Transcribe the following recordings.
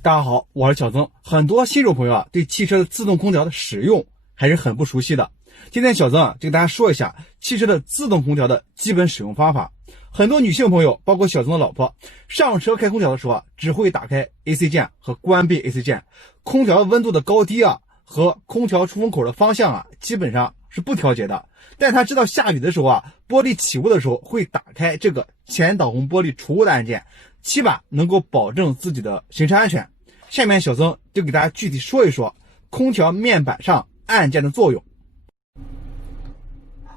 大家好，我是小曾。很多新手朋友对汽车的自动空调的使用还是很不熟悉的。今天小曾就跟大家说一下汽车的自动空调的基本使用方法。很多女性朋友，包括小曾的老婆，上车开空调的时候只会打开 AC 键和关闭 AC 键，空调温度的高低和空调出风口的方向基本上是不调节的。但他知道下雨的时候玻璃起雾的时候会打开这个前挡风玻璃除雾的按键，起码能够保证自己的行车安全。下面小曾就给大家具体说一说空调面板上按键的作用。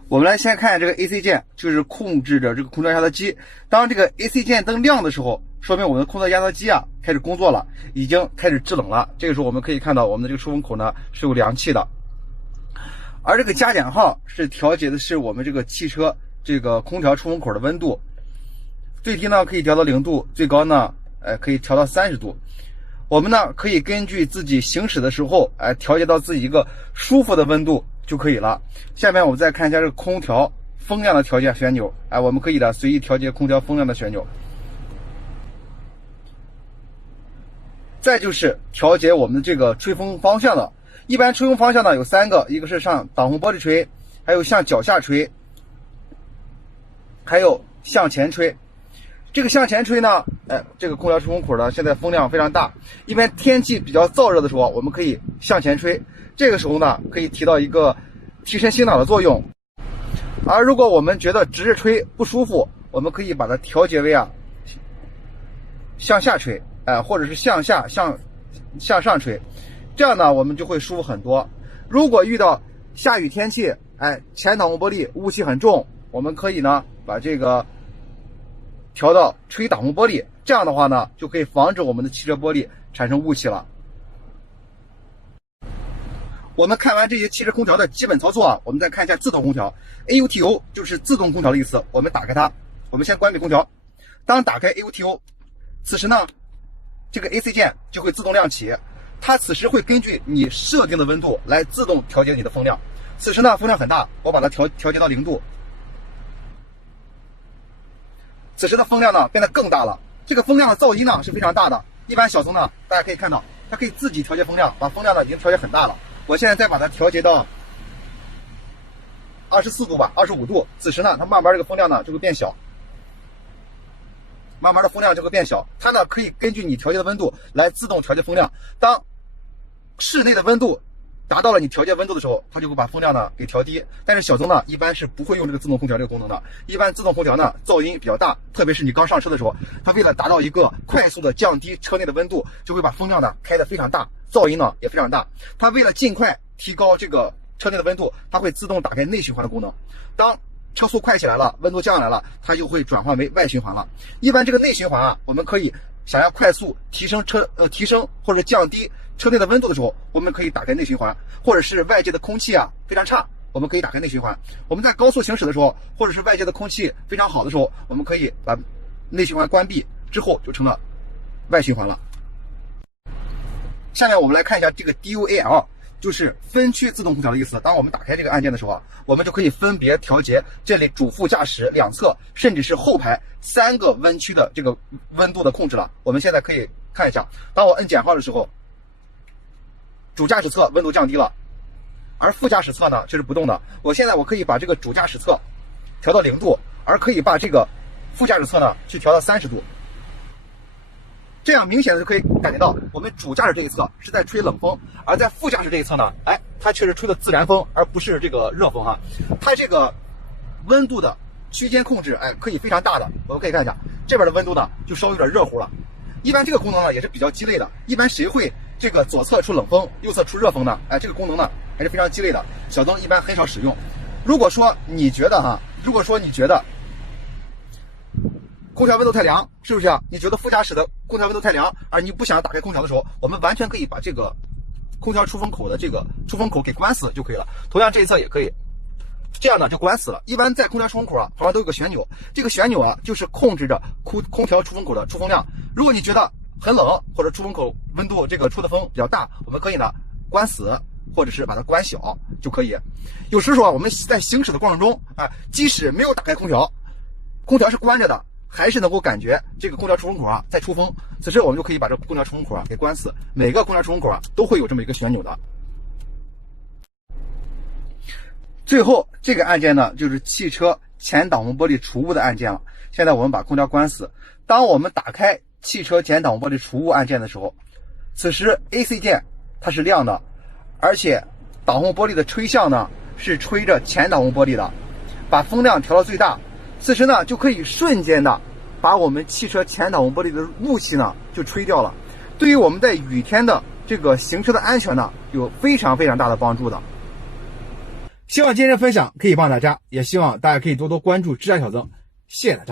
我们来先看这个 AC 键，就是控制着这个空调压缩机。当这个 AC 键灯亮的时候，说明我们的空调压缩机开始工作了，已经开始制冷了。这个时候我们可以看到我们的这个出风口呢是有凉气的。而这个加减号是调节的是我们这个汽车这个空调出风口的温度，最低呢可以调到0度，最高呢可以调到30度。我们呢可以根据自己行驶的时候调节到自己一个舒服的温度就可以了。下面我们再看一下这个空调风量的调节旋钮，我们可以随意调节空调风量的旋钮。再就是调节我们的这个吹风方向的。一般吹风方向呢有3个，一个是向挡风玻璃吹，还有向脚下吹，还有向前吹。这个向前吹呢，这个空调出风口呢现在风量非常大，一般天气比较燥热的时候，我们可以向前吹，这个时候呢可以起到一个提升心导的作用。而如果我们觉得直着吹不舒服，我们可以把它调节为向下吹，或者是向下向上吹，这样呢我们就会舒服很多。如果遇到下雨天气，前挡风玻璃雾气很重，我们可以呢把这个调到吹挡风玻璃，这样的话呢就可以防止我们的汽车玻璃产生雾气了。我们看完这些汽车空调的基本操作我们再看一下自动空调。 AUTO 就是自动空调的意思。我们打开它，我们先关闭空调。当打开 AUTO， 此时呢这个 AC 键就会自动亮起，它此时会根据你设定的温度来自动调节你的风量。此时呢风量很大，我把它调节到0度，此时的风量呢变得更大了。这个风量的噪音呢是非常大的，一般小曾呢大家可以看到它可以自己调节风量，把风量呢已经调节很大了。我现在再把它调节到24度吧，25度，此时呢它慢慢这个风量呢就会变小，慢慢的风量就会变小。它呢可以根据你调节的温度来自动调节风量。当室内的温度达到了你调节温度的时候，它就会把风量呢给调低。但是小曾呢一般是不会用这个自动空调这个功能的。一般自动空调呢噪音比较大，特别是你刚上车的时候，它为了达到一个快速的降低车内的温度，就会把风量呢开得非常大，噪音呢也非常大。它为了尽快提高这个车内的温度，它会自动打开内循环的功能。当车速快起来了，温度降下来了，它就会转换为外循环了。一般这个内循环我们可以想要快速提升或者降低车内的温度的时候，我们可以打开内循环，或者是外界的空气非常差，我们可以打开内循环。我们在高速行驶的时候，或者是外界的空气非常好的时候，我们可以把内循环关闭，之后就成了外循环了。下面我们来看一下这个 DUAL， 就是分区自动空调的意思。当我们打开这个按键的时候我们就可以分别调节这里主副驾驶两侧，甚至是后排3个温区的这个温度的控制了。我们现在可以看一下，当我摁减号的时候，主驾驶侧温度降低了，而副驾驶侧呢却是不动的。我现在可以把这个主驾驶侧调到0度，而可以把这个副驾驶侧呢去调到30度。这样明显的就可以感觉到我们主驾驶这一侧是在吹冷风，而在副驾驶这一侧呢它却是吹的自然风，而不是这个热风它这个温度的区间控制可以非常大的。我们可以看一下这边的温度呢就稍微有点热乎了。一般这个功能呢也是比较鸡肋的，一般谁会这个左侧出冷风右侧出热风呢？这个功能呢还是非常鸡肋的，小曾一般很少使用。如果说你觉得空调温度太凉，是不是你觉得副驾驶的空调温度太凉，而你不想打开空调的时候，我们完全可以把这个空调出风口的这个出风口给关死就可以了。同样这一侧也可以，这样呢就关死了。一般在空调出风口旁边都有个旋钮，这个旋钮就是控制着空调出风口的出风量。如果你觉得很冷，或者出风口温度这个出的风比较大，我们可以呢关死，或者是把它关小就可以。有时候我们在行驶的过程中即使没有打开空调是关着的，还是能够感觉这个空调出风口啊在出风。此时我们就可以把这个空调出风口啊给关死。每个空调出风口啊都会有这么一个旋钮的。最后这个按键呢，就是汽车前挡风玻璃除雾的按键了。现在我们把空调关死。当我们打开汽车前挡风玻璃除雾按键的时候，此时 AC 键它是亮的，而且挡风玻璃的吹向呢是吹着前挡风玻璃的，把风量调到最大。此时呢就可以瞬间的把我们汽车前挡风玻璃的雾气呢就吹掉了，对于我们在雨天的这个行车的安全呢有非常非常大的帮助的。希望今天的分享可以帮大家，也希望大家可以多多关注智家小增，谢谢大家。